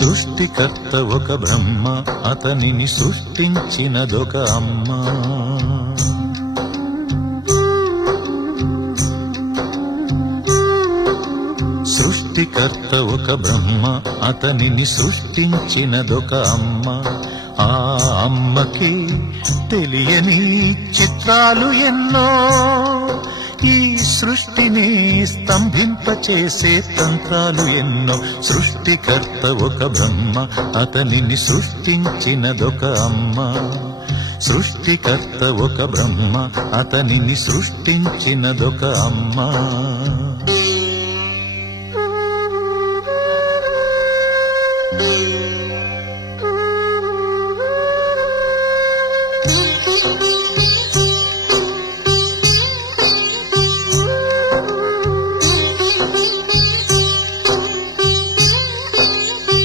సృష్టికర్త ఒక బ్రహ్మ, అతనిని సృష్టించినదొక అమ్మ. సృష్టికర్త ఒక బ్రహ్మ, అతనిని సృష్టించినదొక అమ్మ. ఆ అమ్మకి తెలియని చిత్రాలు ఎన్నో, ఈ సృష్టిని స్తంభింపచేసే తంత్రాలు ఎన్నో. సృష్టికర్త ఒక బ్రహ్మ, అతనిని సృష్టించినదొక అమ్మ. సృష్టికర్త ఒక బ్రహ్మ, అతనిని సృష్టించినదొక అమ్మ.